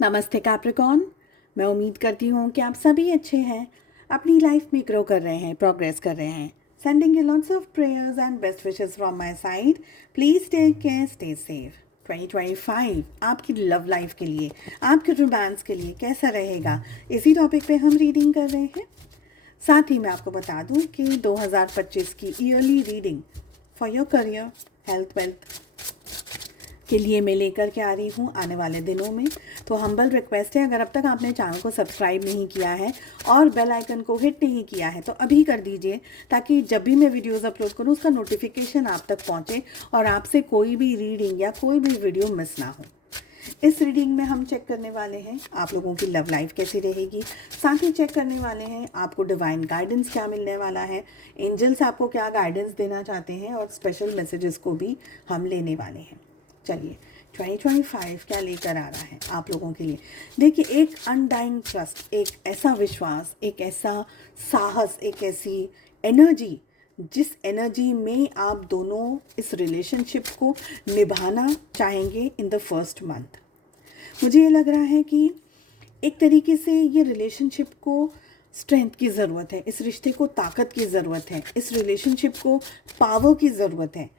नमस्ते कैप्रिकॉर्न। मैं उम्मीद करती हूँ कि आप सभी अच्छे हैं, अपनी लाइफ में ग्रो कर रहे हैं, प्रोग्रेस कर रहे हैं। Sending you lots of prayers and best wishes from my side. Please take care, stay safe. 2025 आपकी लव लाइफ के लिए, आपके रोमांस के लिए कैसा रहेगा, इसी टॉपिक पे हम रीडिंग कर रहे हैं। साथ ही मैं आपको बता दूं कि 2025 की yearly reading for your career, health, wealth के लिए मैं लेकर के आ रही हूँ आने वाले दिनों में। तो हम्बल रिक्वेस्ट है, अगर अब तक आपने चैनल को सब्सक्राइब नहीं किया है और बेल आइकन को हिट नहीं किया है तो अभी कर दीजिए, ताकि जब भी मैं वीडियोस अपलोड करूँ उसका नोटिफिकेशन आप तक पहुँचे और आपसे कोई भी रीडिंग या कोई भी वीडियो मिस ना हो। इस रीडिंग में हम चेक करने वाले हैं आप लोगों की लव लाइफ कैसी रहेगी। साथ ही चेक करने वाले हैं आपको डिवाइन गाइडेंस क्या मिलने वाला है, एंजल्स आपको क्या गाइडेंस देना चाहते हैं, और स्पेशल मैसेजेस को भी हम लेने वाले हैं। चलिए 2025 क्या लेकर आ रहा है आप लोगों के लिए। देखिए, एक अनडाइंग ट्रस्ट, एक ऐसा विश्वास, एक ऐसा साहस, एक ऐसी एनर्जी, जिस एनर्जी में आप दोनों इस रिलेशनशिप को निभाना चाहेंगे इन द फर्स्ट मंथ। मुझे ये लग रहा है कि एक तरीके से ये रिलेशनशिप को स्ट्रेंथ की ज़रूरत है, इस रिश्ते को ताकत की ज़रूरत है, इस रिलेशनशिप को पावर की ज़रूरत है,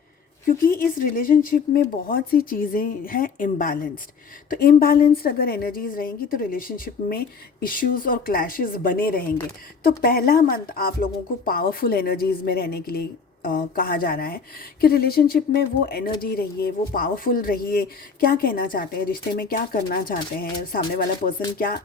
क्योंकि इस रिलेशनशिप में बहुत सी चीज़ें हैं इम्बैलेंस्ड। तो इम्बैलेंस्ड अगर एनर्जीज रहेंगी तो रिलेशनशिप में इश्यूज और क्लैशेस बने रहेंगे। तो पहला मंथ आप लोगों को पावरफुल एनर्जीज में रहने के लिए कहा जा रहा है कि रिलेशनशिप में वो एनर्जी रहिए, वो पावरफुल रहिए। क्या कहना चाहते हैं, रिश्ते में क्या करना चाहते हैं, सामने वाला पर्सन क्या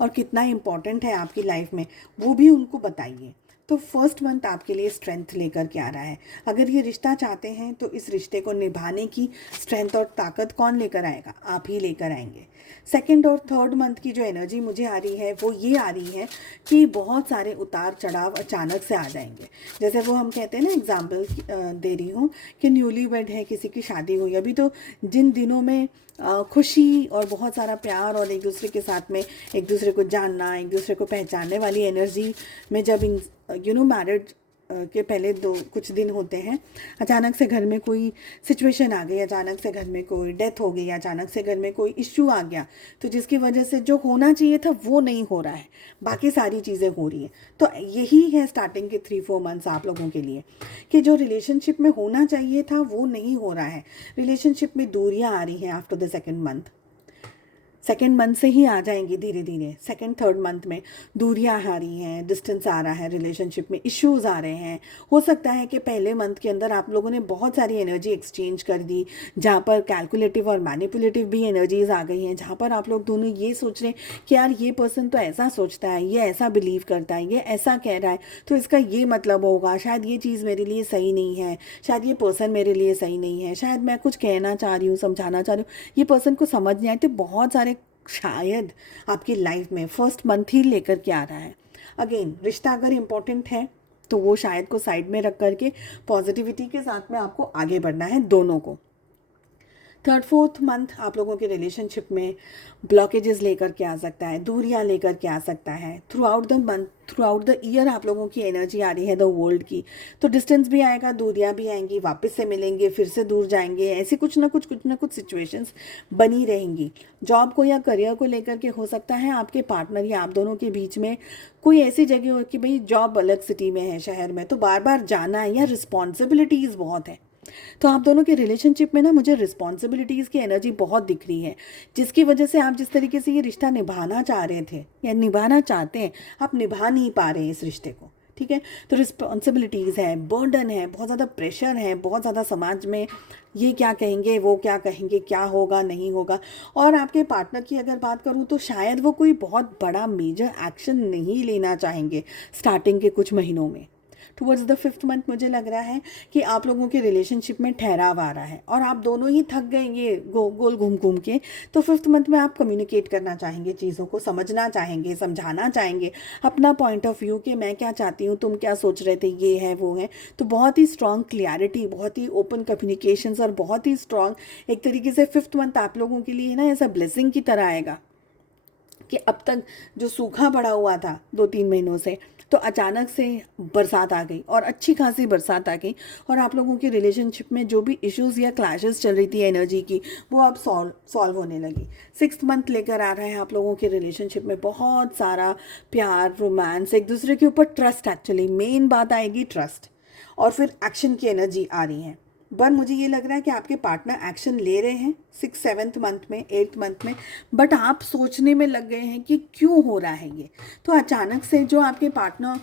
और कितना इम्पॉर्टेंट है आपकी लाइफ में, वो भी उनको बताइए। तो फर्स्ट मंथ आपके लिए स्ट्रेंथ लेकर के आ रहा है। अगर ये रिश्ता चाहते हैं तो इस रिश्ते को निभाने की स्ट्रेंथ और ताकत कौन लेकर आएगा? आप ही लेकर आएंगे। सेकंड और थर्ड मंथ की जो एनर्जी मुझे आ रही है वो ये आ रही है कि बहुत सारे उतार चढ़ाव अचानक से आ जाएंगे। जैसे वो हम कहते हैं ना, एग्जाम्पल दे रही हूँ कि न्यूली वेड है, किसी की शादी हुई अभी, तो जिन दिनों में खुशी और बहुत सारा प्यार और एक दूसरे के साथ में एक दूसरे को जानना, एक दूसरे को पहचानने वाली एनर्जी में जब मैरिज के पहले कुछ दिन होते हैं, अचानक से घर में कोई सिचुएशन आ गई, अचानक से घर में कोई डेथ हो गई, अचानक से घर में कोई इश्यू आ गया, तो जिसकी वजह से जो होना चाहिए था वो नहीं हो रहा है, बाकी सारी चीज़ें हो रही हैं। तो यही है स्टार्टिंग के 3-4 मंथ्स आप लोगों के लिए, कि जो रिलेशनशिप में होना चाहिए था वो नहीं हो रहा है। रिलेशनशिप में दूरियां आ रही हैं after the second month. Second month से ही आ जाएंगी धीरे धीरे। सेकेंड थर्ड मंथ में दूरियां आ रही हैं, डिस्टेंस आ रहा है, रिलेशनशिप में इश्यूज आ रहे हैं। हो सकता है कि पहले मंथ के अंदर आप लोगों ने बहुत सारी एनर्जी एक्सचेंज कर दी, जहाँ पर कैलकुलेटिव और मैनिपुलेटिव भी एनर्जीज आ गई हैं, जहाँ पर आप लोग दोनों ये सोच रहे हैं कि यार ये पर्सन तो ऐसा सोचता है, ये ऐसा बिलीव करता है, ये ऐसा कह रहा है, तो इसका ये मतलब होगा, शायद ये चीज़ मेरे लिए सही नहीं है, शायद ये पर्सन मेरे लिए सही नहीं है, शायद मैं कुछ कहना चाह रही हूँ, समझाना चाह रही हूँ, ये पर्सन को समझ नहीं आए। तो बहुत सारे शायद आपकी लाइफ में फर्स्ट मंथ ही लेकर के आ रहा है। अगेन, रिश्ता अगर इम्पोर्टेंट है तो वो शायद को साइड में रख करके पॉजिटिविटी के साथ में आपको आगे बढ़ना है दोनों को। थर्ड फोर्थ मंथ आप लोगों के रिलेशनशिप में ब्लॉकेजेस लेकर के आ सकता है, दूरियां लेकर के आ सकता है। Through out the month, through out the year आप लोगों की एनर्जी आ रही है द वर्ल्ड की, तो डिस्टेंस भी आएगा, दूरियां भी आएंगी, वापस से मिलेंगे, फिर से दूर जाएंगे, ऐसी कुछ ना कुछ सिचुएशंस बनी रहेंगी। जॉब को या करियर को लेकर के हो सकता है आपके पार्टनर या आप दोनों के बीच में कोई ऐसी जगह हो कि भाई जॉब अलग सिटी में है, शहर में, तो बार बार जाना है या रिस्पॉन्सिबिलिटीज़ बहुत है। तो आप दोनों के रिलेशनशिप में ना मुझे रिस्पॉन्सिबिलिटीज़ की एनर्जी बहुत दिख रही है, जिसकी वजह से आप जिस तरीके से ये रिश्ता निभाना चाह रहे थे या निभाना चाहते हैं, आप निभा नहीं पा रहे हैं इस रिश्ते को। ठीक है, तो रिस्पॉन्सिबिलिटीज़ है, बर्डन है, बहुत ज़्यादा प्रेशर है, बहुत ज़्यादा समाज में ये क्या कहेंगे, वो क्या कहेंगे, क्या होगा नहीं होगा। और आपके पार्टनर की अगर बात करूँ तो शायद वो कोई बहुत बड़ा मेजर एक्शन नहीं लेना चाहेंगे स्टार्टिंग के कुछ महीनों में। टुवर्ड्स द फिफ्थ मंथ मुझे लग रहा है कि आप लोगों के रिलेशनशिप में ठहराव आ रहा है और आप दोनों ही थक गए ये गोल घूम घूम के। तो फिफ्थ मंथ में आप कम्युनिकेट करना चाहेंगे, चीज़ों को समझना चाहेंगे, समझाना चाहेंगे अपना पॉइंट ऑफ व्यू, कि मैं क्या चाहती हूँ, तुम क्या सोच रहे थे, ये है वो है। तो बहुत ही स्ट्रॉन्ग क्लियरिटी, बहुत ही ओपन कम्युनिकेशंस और बहुत ही स्ट्रॉन्ग एक तरीके से फिफ्थ मंथ आप लोगों के लिए ना ऐसा ब्लेसिंग की तरह आएगा कि अब तक जो सूखा पड़ा हुआ था 2-3 महीनों से, तो अचानक से बरसात आ गई और अच्छी खासी बरसात आ गई और आप लोगों के रिलेशनशिप में जो भी इश्यूज़ या क्लैशेस चल रही थी एनर्जी की, वो अब सॉल्व होने लगी। 6th मंथ लेकर आ रहा है आप लोगों के रिलेशनशिप में बहुत सारा प्यार, रोमांस, एक दूसरे के ऊपर ट्रस्ट। एक्चुअली मेन बात आएगी ट्रस्ट, और फिर एक्शन की एनर्जी आ रही है। पर मुझे ये लग रहा है कि आपके पार्टनर एक्शन ले रहे हैं 6th-7th मंथ में, 8th मंथ में, बट आप सोचने में लग गए हैं कि क्यों हो रहा है ये। तो अचानक से जो आपके पार्टनर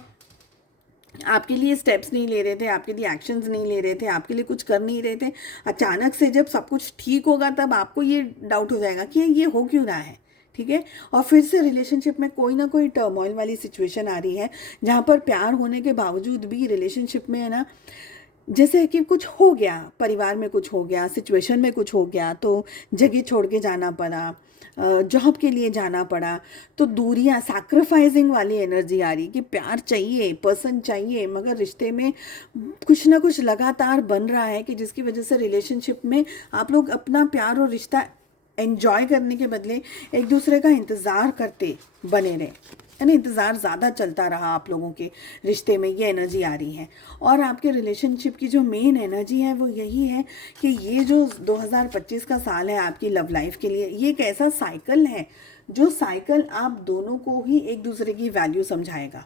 आपके लिए स्टेप्स नहीं ले रहे थे, आपके लिए एक्शंस नहीं ले रहे थे, आपके लिए कुछ कर नहीं रहे थे, अचानक से जब सब कुछ ठीक होगा तब आपको ये डाउट हो जाएगा कि ये हो क्यों रहा है। ठीक है, और फिर से रिलेशनशिप में कोई ना कोई टर्मोइल वाली सिचुएशन आ रही है, जहाँ पर प्यार होने के बावजूद भी रिलेशनशिप में है ना, जैसे कि कुछ हो गया, परिवार में कुछ हो गया, सिचुएशन में कुछ हो गया, तो जगह छोड़ के जाना पड़ा, जॉब के लिए जाना पड़ा, तो दूरियां, सैक्रिफाइसिंग वाली एनर्जी आ रही कि प्यार चाहिए, पर्सन चाहिए, मगर रिश्ते में कुछ ना कुछ लगातार बन रहा है कि जिसकी वजह से रिलेशनशिप में आप लोग अपना प्यार और रिश्ता एंजॉय करने के बदले एक दूसरे का इंतज़ार करते बने रहे, यानी इंतज़ार ज़्यादा चलता रहा आप लोगों के रिश्ते में। ये एनर्जी आ रही है और आपके रिलेशनशिप की जो मेन एनर्जी है वो यही है कि ये जो 2025 का साल है आपकी लव लाइफ के लिए, ये एक ऐसा साइकिल है जो साइकिल आप दोनों को ही एक दूसरे की वैल्यू समझाएगा,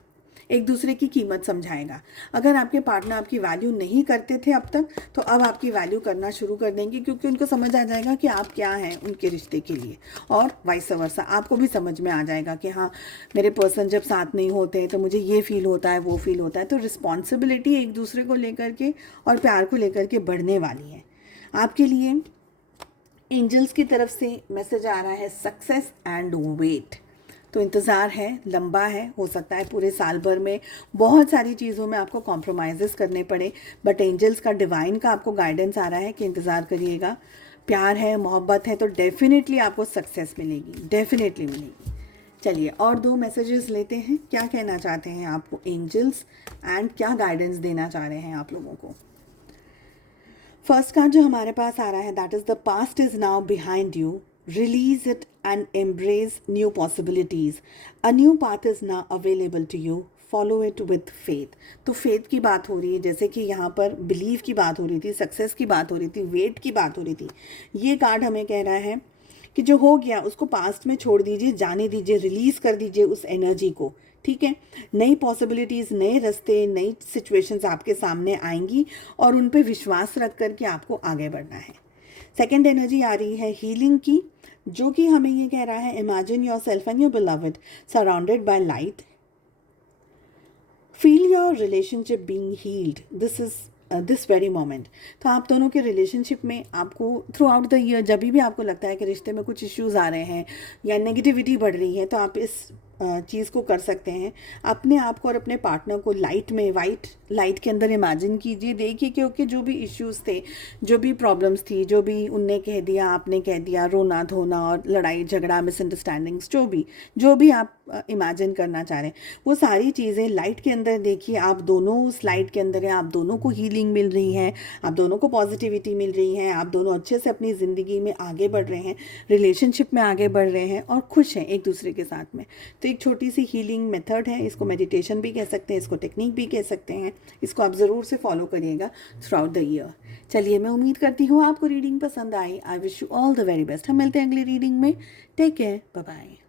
एक दूसरे की कीमत समझाएगा। अगर आपके पार्टनर आपकी वैल्यू नहीं करते थे अब तक, तो अब आपकी वैल्यू करना शुरू कर देंगे, क्योंकि उनको समझ आ जाएगा कि आप क्या हैं उनके रिश्ते के लिए, और वाइस वर्सा आपको भी समझ में आ जाएगा कि हाँ, मेरे पर्सन जब साथ नहीं होते तो मुझे ये फील होता है, वो फील होता है। तो रिस्पॉन्सिबिलिटी एक दूसरे को लेकर के और प्यार को लेकर के बढ़ने वाली है। आपके लिए एंजल्स की तरफ से मैसेज आ रहा है सक्सेस एंड वेट। तो इंतज़ार है, लंबा है, हो सकता है पूरे साल भर में बहुत सारी चीज़ों में आपको कॉम्प्रोमाइज़ेस करने पड़े, बट एंजल्स का, डिवाइन का आपको गाइडेंस आ रहा है कि इंतज़ार करिएगा। प्यार है, मोहब्बत है, तो डेफिनेटली आपको सक्सेस मिलेगी, डेफिनेटली मिलेगी। चलिए और 2 मैसेजेस लेते हैं, क्या कहना चाहते हैं आपको एंजल्स एंड क्या गाइडेंस देना चाह रहे हैं आप लोगों को। फर्स्ट कार्ड जो हमारे पास आ रहा है, that is the past is now behind you, release it and embrace new possibilities. A new path is now available to you. Follow it with faith. तो फेथ की बात हो रही है, जैसे कि यहाँ पर बिलीव की बात हो रही थी, सक्सेस की बात हो रही थी, वेट की बात हो रही थी। ये कार्ड हमें कह रहा है कि जो हो गया उसको पास्ट में छोड़ दीजिए, जाने दीजिए, रिलीज़ कर दीजिए उस एनर्जी को। ठीक है, नई पॉसिबिलिटीज़, नए रास्ते, नई सिचुएशंस आपके सामने आएंगी और उन पे विश्वास रख कर के आपको आगे बढ़ना है। सेकेंड एनर्जी आ रही है हीलिंग की, जो कि हमें ये कह रहा है imagine yourself and your beloved surrounded by light, feel your relationship being healed, this is this very moment. तो आप दोनों के रिलेशनशिप में आपको थ्रू आउट द ईयर जब भी आपको लगता है कि रिश्ते में कुछ इश्यूज़ आ रहे हैं या नेगेटिविटी बढ़ रही है, तो आप इस चीज़ को कर सकते हैं, अपने आप को और अपने पार्टनर को लाइट में, वाइट लाइट के अंदर इमेजिन कीजिए, देखिए क्योंकि जो भी इश्यूज़ थे, जो भी प्रॉब्लम्स थी, जो भी उनने कह दिया, आपने कह दिया, रोना धोना और लड़ाई झगड़ा, मिसअंडरस्टैंडिंग्स, जो भी आप इमेजिन करना चाह रहे हैं, वो सारी चीज़ें लाइट के अंदर देखिए। आप दोनों उस लाइट के अंदर हैं, आप दोनों को हीलिंग मिल रही है, आप दोनों को पॉजिटिविटी मिल रही है, आप दोनों अच्छे से अपनी ज़िंदगी में आगे बढ़ रहे हैं, रिलेशनशिप में आगे बढ़ रहे हैं और खुश हैं एक दूसरे के साथ में। तो एक छोटी सी हीलिंग मेथड है, इसको मेडिटेशन भी कह सकते हैं, इसको टेक्निक भी कह सकते हैं, इसको आप ज़रूर से फॉलो करिएगा थ्रू आउट द ईयर। चलिए, मैं उम्मीद करती हूँ आपको रीडिंग पसंद आई। I wish you all the very best. हम मिलते हैं अगली रीडिंग में। Take care, bye bye.